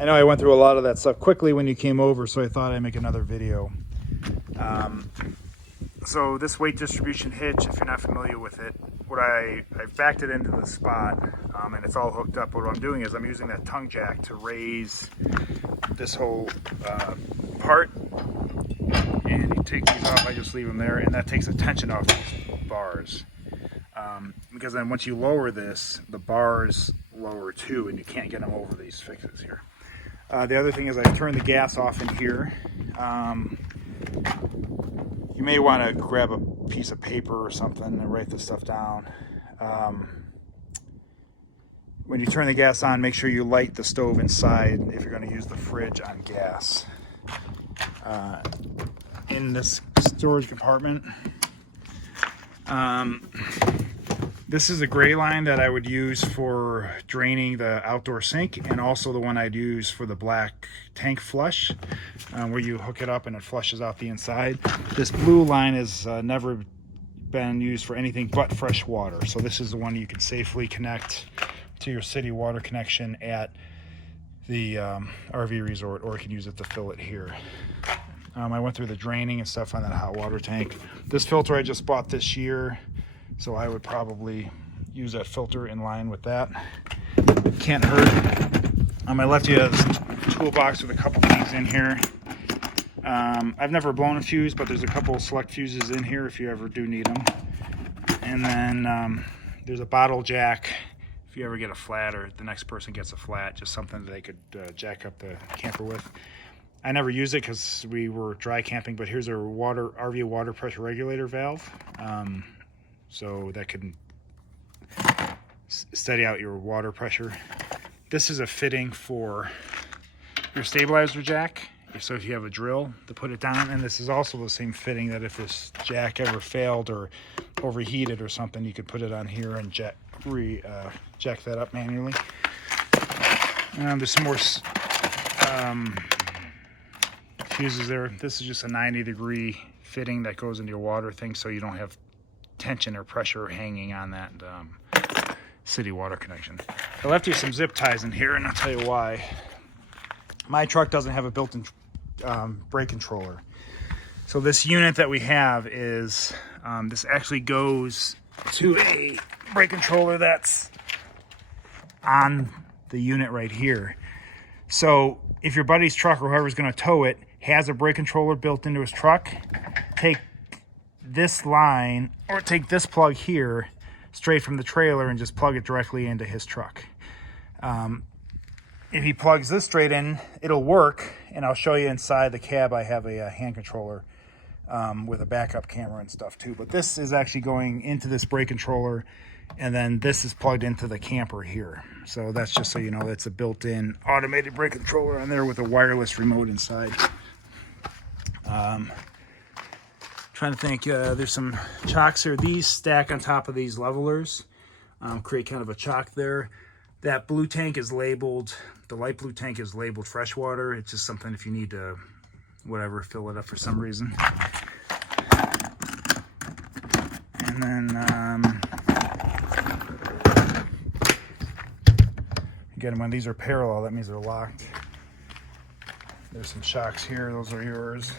I know I went through a lot of that stuff quickly when you came over, so I thought I'd make another video. So this weight distribution hitch, if you're not familiar with it, I've backed it into the spot, and it's all hooked up. But what I'm doing is I'm using that tongue jack to raise this whole part, and you take these off. I just leave them there, and that takes the tension off these bars. Because then once you lower this, the bars lower too, and you can't get them over these fixes here. The other thing is I turn the gas off in here. You may want to grab a piece of paper or something and write this stuff down. When you turn the gas on, make sure you light the stove inside if you're going to use the fridge on gas. In this storage compartment, this is a gray line that I would use for draining the outdoor sink, and also the one I'd use for the black tank flush, where you hook it up and it flushes out the inside. This blue line has never been used for anything but fresh water, so this is the one you can safely connect to your city water connection at the RV resort, or you can use it to fill it here. I went through the draining and stuff on that hot water tank. This filter I just bought this year, so I would probably use that filter in line with that. Can't hurt. On my left, you have a toolbox with a couple things in here. I've never blown a fuse, but there's a couple select fuses in here if you ever do need them. And then there's a bottle jack if you ever get a flat, or the next person gets a flat, just something that they could jack up the camper with. I never use it because we were dry camping, but here's our RV water pressure regulator valve. So that can steady out your water pressure. This is a fitting for your stabilizer jack. So if you have a drill to put it down, and this is also the same fitting that if this jack ever failed or overheated or something, you could put it on here and jack that up manually. There's some more fuses there. This is just a 90-degree fitting that goes into your water thing, so you don't have tension or pressure hanging on that city water connection. I left you some zip ties in here, and I'll tell you why. My truck doesn't have a built-in brake controller. So this unit that we have is, this actually goes to a brake controller that's on the unit right here. So if your buddy's truck or whoever's going to tow it has a brake controller built into his truck, take this line or take this plug here straight from the trailer and just plug it directly into his truck. If he plugs this straight in, it'll work, and I'll show you inside the cab. I have a hand controller with a backup camera and stuff too, but this is actually going into this brake controller, and then this is plugged into the camper here. So that's just so you know, that's a built-in automated brake controller on there with a wireless remote inside. Trying to think, there's some chocks here. These stack on top of these levelers, create kind of a chock there. That blue tank is labeled, the light blue tank is labeled freshwater. It's just something if you need to, whatever, fill it up for some reason. And then, again, when these are parallel, that means they're locked. There's some shocks here, those are yours.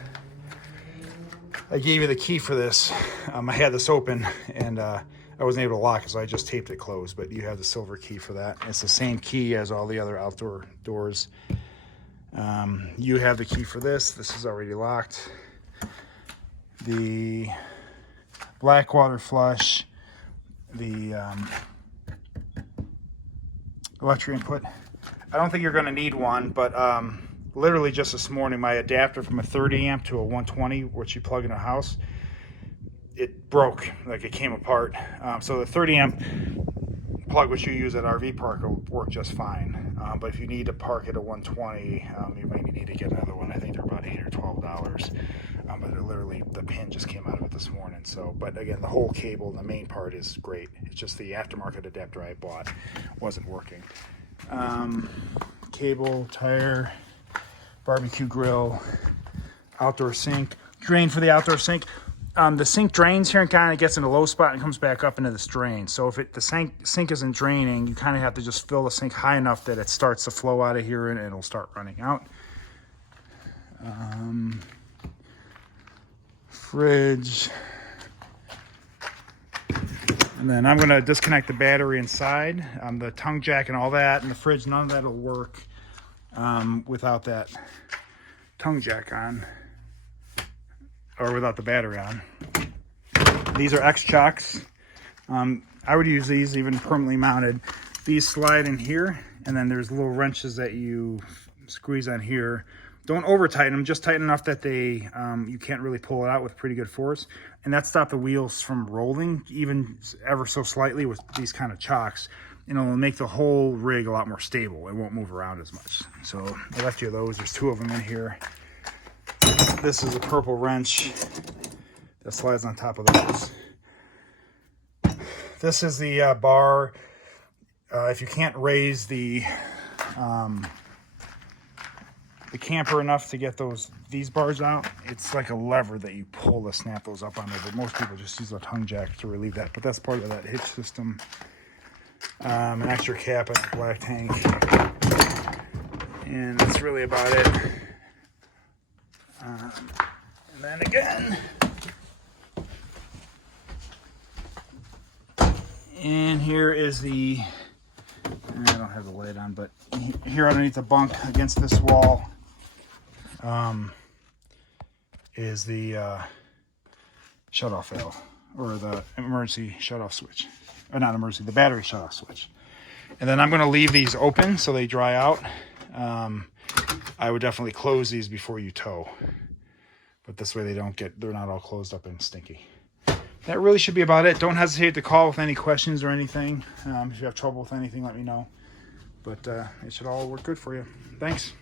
I gave you the key for this. I had this open, and I wasn't able to lock it, so I just taped it closed, but you have the silver key for that. It's the same key as all the other outdoor doors. You have the key for this. This is already locked. The black water flush, the electric input. I don't think you're going to need one, but literally just this morning, my adapter from a 30 amp to a 120, which you plug in a house, it broke, like it came apart. So the 30 amp plug which you use at RV park will work just fine. But if you need to park at a 120, you might need to get another one. I think they're about $8 or $12. But it literally, the pin just came out of it this morning. So, but again, the whole cable, the main part is great. It's just the aftermarket adapter I bought wasn't working. Cable, tire, barbecue grill, outdoor sink, drain for the outdoor sink. the sink drains here and kind of gets in a low spot and comes back up into this drain. So if the sink isn't draining, you kind of have to just fill the sink high enough that it starts to flow out of here and it'll start running out. Fridge. And then I'm going to disconnect the battery inside, the tongue jack and all that, and the fridge. None of that will work without that tongue jack on, or without the battery on. These are X-Chocks. I would use these even permanently mounted. These slide in here, and then there's little wrenches that you squeeze on here. Don't over tighten them, just tighten enough that they you can't really pull it out with pretty good force. And that stops the wheels from rolling, even ever so slightly with these kind of chocks. And it'll make the whole rig a lot more stable. It won't move around as much. So I left you those. There's 2 of them in here. This is a purple wrench that slides on top of those. This is the bar. If you can't raise the camper enough to get these bars out, it's like a lever that you pull to snap those up on there, but most people just use a tongue jack to relieve that. But that's part of that hitch system. An extra cap and a black tank, and that's really about it. And then again, and here is the, I don't have the light on, but here underneath the bunk against this wall is the shutoff valve, or the emergency shutoff switch, or not emergency, the battery shutoff switch. And then I'm going to leave these open so they dry out. I would definitely close these before you tow, but this way they're not all closed up and stinky. That really should be about it. Don't hesitate to call with any questions or anything. If you have trouble with anything, let me know. But it should all work good for you. Thanks.